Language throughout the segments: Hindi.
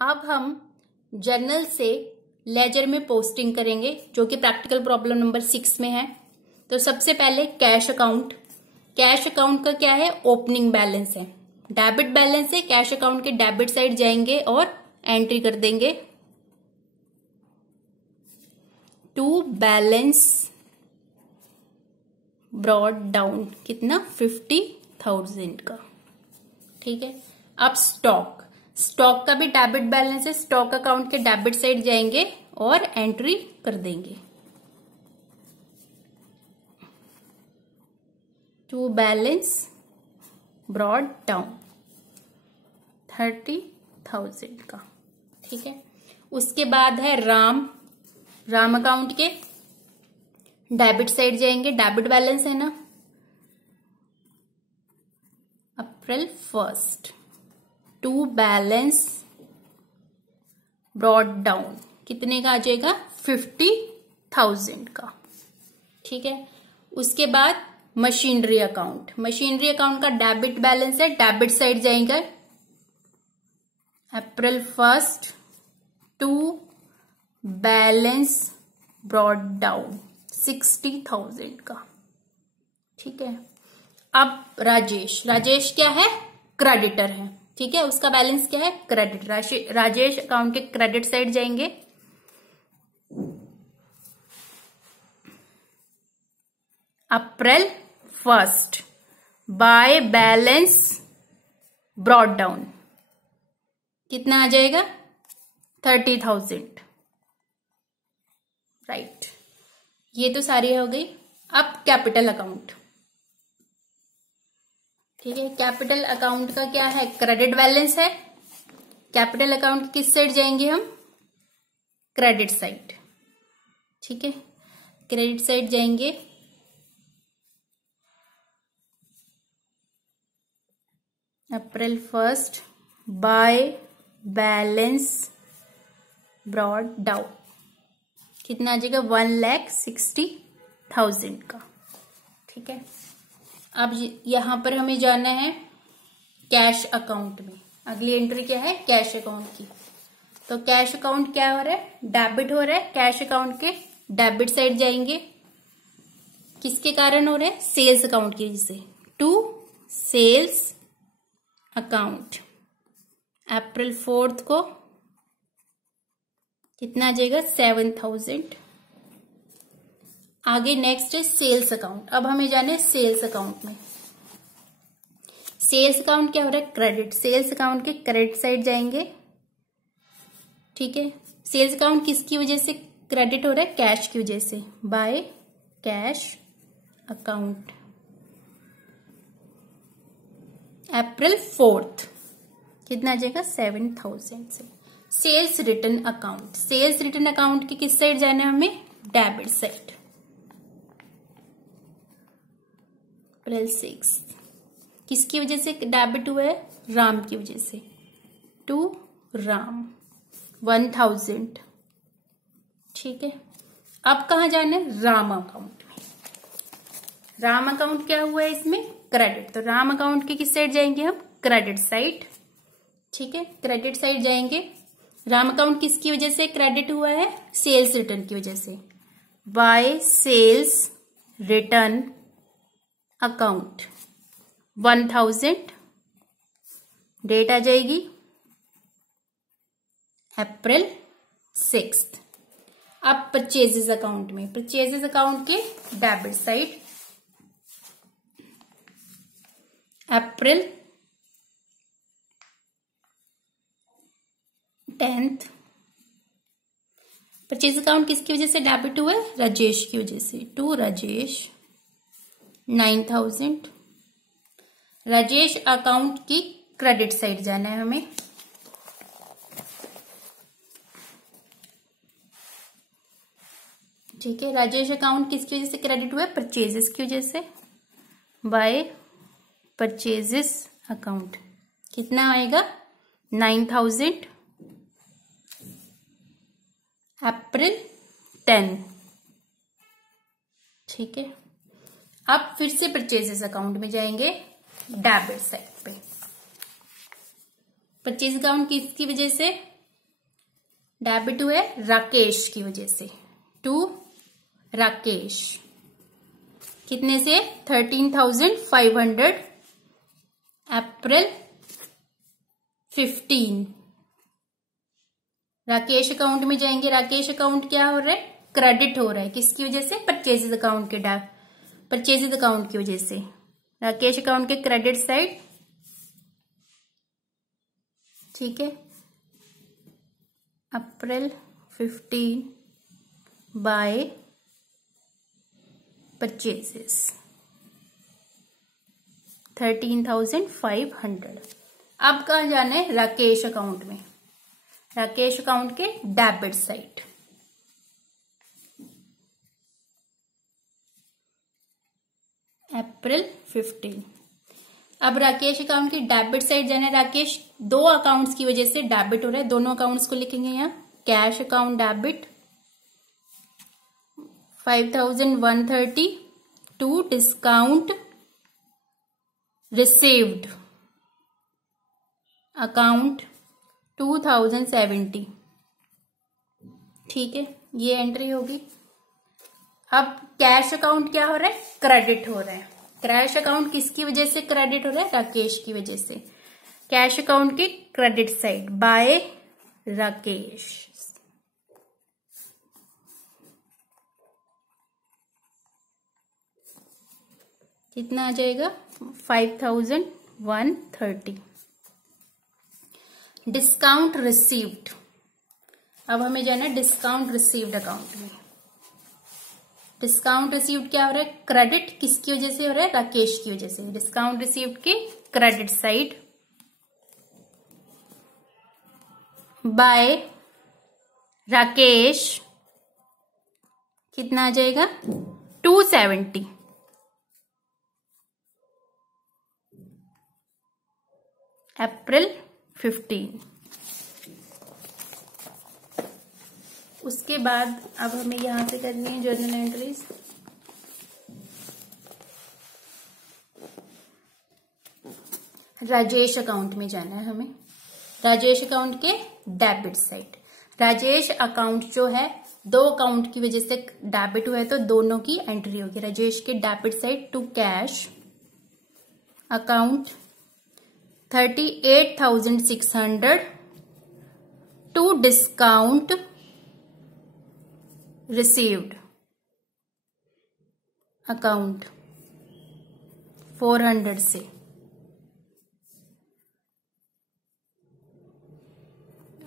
अब हम जर्नल से लेजर में पोस्टिंग करेंगे, जो कि प्रैक्टिकल प्रॉब्लम नंबर 6 में है। तो सबसे पहले कैश अकाउंट। कैश अकाउंट का क्या है? ओपनिंग बैलेंस है, डेबिट बैलेंस है। कैश अकाउंट के डेबिट साइड जाएंगे और एंट्री कर देंगे टू बैलेंस ब्रॉट डाउन, कितना? 50,000 का। ठीक है। अब स्टॉक, स्टॉक का भी डेबिट बैलेंस है। स्टॉक अकाउंट के डेबिट साइड जाएंगे और एंट्री कर देंगे टू बैलेंस ब्रॉट डाउन 30,000 का। ठीक है। उसके बाद है राम। राम अकाउंट के डेबिट साइड जाएंगे, डेबिट बैलेंस है ना, अप्रैल 1 टू बैलेंस ब्रॉट डाउन, कितने का आ जाएगा? 50,000 का। ठीक है। उसके बाद मशीनरी अकाउंट। मशीनरी अकाउंट का डेबिट बैलेंस है, डेबिट साइड जाएंगे अप्रैल 1 टू बैलेंस ब्रॉट डाउन 60,000 का। ठीक है। अब राजेश, राजेश क्या है? क्रेडिटर है। ठीक है। उसका बैलेंस क्या है? क्रेडिट। राजेश अकाउंट के क्रेडिट साइड जाएंगे अप्रैल 1 बाय बैलेंस ब्रॉट डाउन, कितना आ जाएगा? 30,000। राइट। ये तो सारी हो गई। अब कैपिटल अकाउंट। ठीक है। कैपिटल अकाउंट का क्या है? क्रेडिट बैलेंस है। कैपिटल अकाउंट किस साइड जाएंगे हम? Credit side. ठीक है। क्रेडिट साइड जाएंगे अप्रैल 1 बाय बैलेंस ब्रॉट डाउन, कितना आ जाएगा? 1,60,000 का। ठीक है। अब यहां पर हमें जाना है कैश अकाउंट में। अगली एंट्री क्या है? कैश अकाउंट की। तो कैश अकाउंट क्या हो रहा है? डेबिट हो रहा है। कैश अकाउंट के डेबिट साइड जाएंगे, किसके कारण हो रहा है? सेल्स अकाउंट की वजह से, टू सेल्स अकाउंट अप्रैल 4 को, कितना आ जाएगा? 7,000। आगे नेक्स्ट है सेल्स अकाउंट। अब हमें जाना है सेल्स अकाउंट में। सेल्स अकाउंट क्या हो रहा है? क्रेडिट। सेल्स अकाउंट के क्रेडिट साइड जाएंगे। ठीक है। सेल्स अकाउंट किसकी वजह से क्रेडिट हो रहा है? कैश की वजह से, बाय कैश अकाउंट अप्रैल 4, कितना आ जाएगा? 7,000 से। Sales return account. Sales return account के किस साइड जाना है हमें? Debit side April 6। किसकी वजह से डेबिट हुआ है? राम की वजह से, टू राम 1,000। ठीक है। अब कहा जाना है? राम अकाउंट में। राम अकाउंट क्या हुआ है इसमें? क्रेडिट। तो राम अकाउंट के किस साइड जाएंगे हम? Credit side. ठीक है। क्रेडिट साइड जाएंगे। राम अकाउंट किसकी वजह से क्रेडिट हुआ है? सेल्स रिटर्न की वजह से, by sales return account 1,000। Date आ जाएगी अप्रैल 6। अब परचेजेस अकाउंट में। परचेजेस अकाउंट के debit side April 10। Purchase account किसकी वजह से डेबिट हुआ है? राजेश की वजह से, टू राजेश 9,000। राजेश अकाउंट की क्रेडिट साइड जाना है हमें। ठीक है। राजेश अकाउंट किसकी वजह से क्रेडिट हुआ है? परचेजेस की वजह से, बाय परचेजेस अकाउंट, कितना आएगा? 9,000 अप्रैल 10। ठीक है। अब फिर से परचेजेस अकाउंट में जाएंगे डेबिट साइड पे। परचेज अकाउंट किसकी वजह से? डेबिट हुआ है राकेश की वजह से, टू राकेश। कितने से? 13,500 अप्रैल 15। राकेश अकाउंट में जाएंगे। राकेश अकाउंट क्या हो रहा है? क्रेडिट हो रहा है। किसकी वजह से? परचेजेज अकाउंट के परचेजेज अकाउंट की वजह से। राकेश अकाउंट के क्रेडिट साइड, ठीक है, अप्रैल 15 बाय परचेजेस 13,500। अब कहा जाना है राकेश अकाउंट में, राकेश अकाउंट के डेबिट साइड। अप्रैल 15। अब राकेश अकाउंट की डेबिट साइड जाना है। राकेश दो अकाउंट्स की वजह से डेबिट हो रहा है, दोनों अकाउंट्स को लिखेंगे यहाँ। Cash account debit 5,130 to discount received account 2,070, ठीक है, ये एंट्री होगी। अब कैश अकाउंट क्या हो रहा है? क्रेडिट हो रहा है। कैश अकाउंट किसकी वजह से क्रेडिट हो रहा है? राकेश की वजह से। कैश अकाउंट की क्रेडिट साइड बाय राकेश। कितना आ जाएगा? 5,130। Discount received. अब हमें जाना है डिस्काउंट रिसीव्ड अकाउंट में। डिस्काउंट रिसीव्ड क्या हो रहा है? क्रेडिट। किसकी वजह से हो रहा है? राकेश की वजह से। डिस्काउंट रिसीव्ड की क्रेडिट साइड बाय राकेश। कितना आ जाएगा? 270। अप्रैल 15। उसके बाद अब हमें यहां से करनी है जर्नल एंट्रीज। राजेश अकाउंट में जाना है हमें। राजेश अकाउंट के डेबिट साइड। राजेश अकाउंट जो है दो अकाउंट की वजह से डेबिट हुआ है, तो दोनों की एंट्री होगी। राजेश के debit side to cash account 38,600 to discount received account 400 से।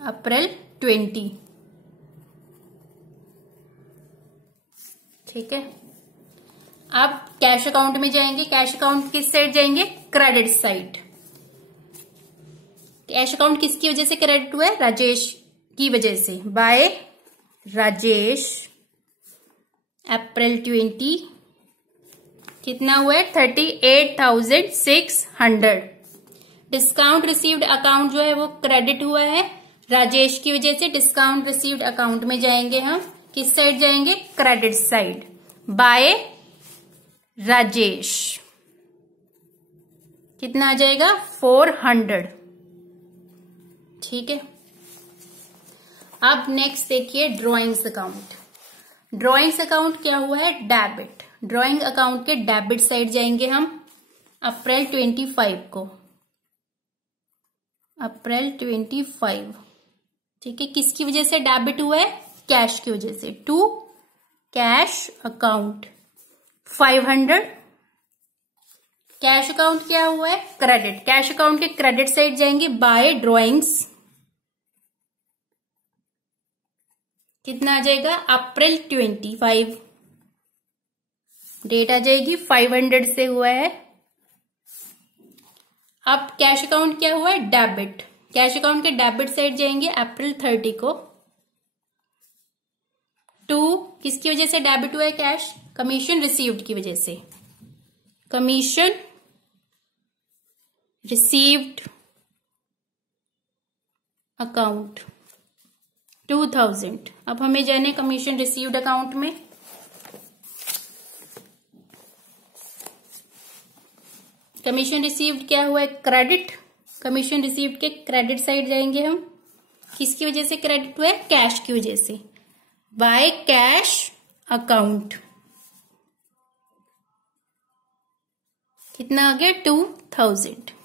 अप्रैल 20, ठीक है। अब कैश अकाउंट में जाएंगे। कैश अकाउंट किस साइड जाएंगे? Credit side. कैश अकाउंट किसकी वजह से क्रेडिट हुआ है? राजेश की वजह से, बाय राजेश। अप्रैल 20 कितना हुआ है? 38,600। डिस्काउंट रिसीव्ड अकाउंट जो है वो क्रेडिट हुआ है राजेश की वजह से। डिस्काउंट रिसीव्ड अकाउंट में जाएंगे हम। किस साइड जाएंगे? Credit side by Rajesh. कितना आ जाएगा? 400, ठीक है। अब नेक्स्ट देखिए ड्रॉइंग्स अकाउंट। ड्रॉइंग्स अकाउंट क्या हुआ है? डेबिट। ड्रॉइंग अकाउंट के डेबिट साइड जाएंगे हम अप्रैल 25 को। अप्रैल 25, ठीक है। किसकी वजह से डेबिट हुआ है? कैश की वजह से, to cash account 500। Cash account क्या हुआ है? क्रेडिट। कैश अकाउंट के क्रेडिट साइड जाएंगे बाय ड्रॉइंग्स। कितना आ जाएगा? अप्रैल 25। डेट आ जाएगी 500 से हुआ है। अब कैश अकाउंट क्या हुआ है? डेबिट। कैश अकाउंट के डेबिट साइड जाएंगे अप्रैल 30 को। टू किसकी वजह से डेबिट हुआ है कैश? कमीशन रिसीव्ड की वजह से। Commission received account 2000। अब हमें जाने कमीशन रिसीव्ड अकाउंट में। कमीशन रिसीव्ड क्या हुआ है? क्रेडिट। कमीशन रिसीव्ड के क्रेडिट साइड जाएंगे हम किसकी वजह से क्रेडिट हुआ है? कैश की वजह से। बाय कैश अकाउंट कितना आ गया? 2000।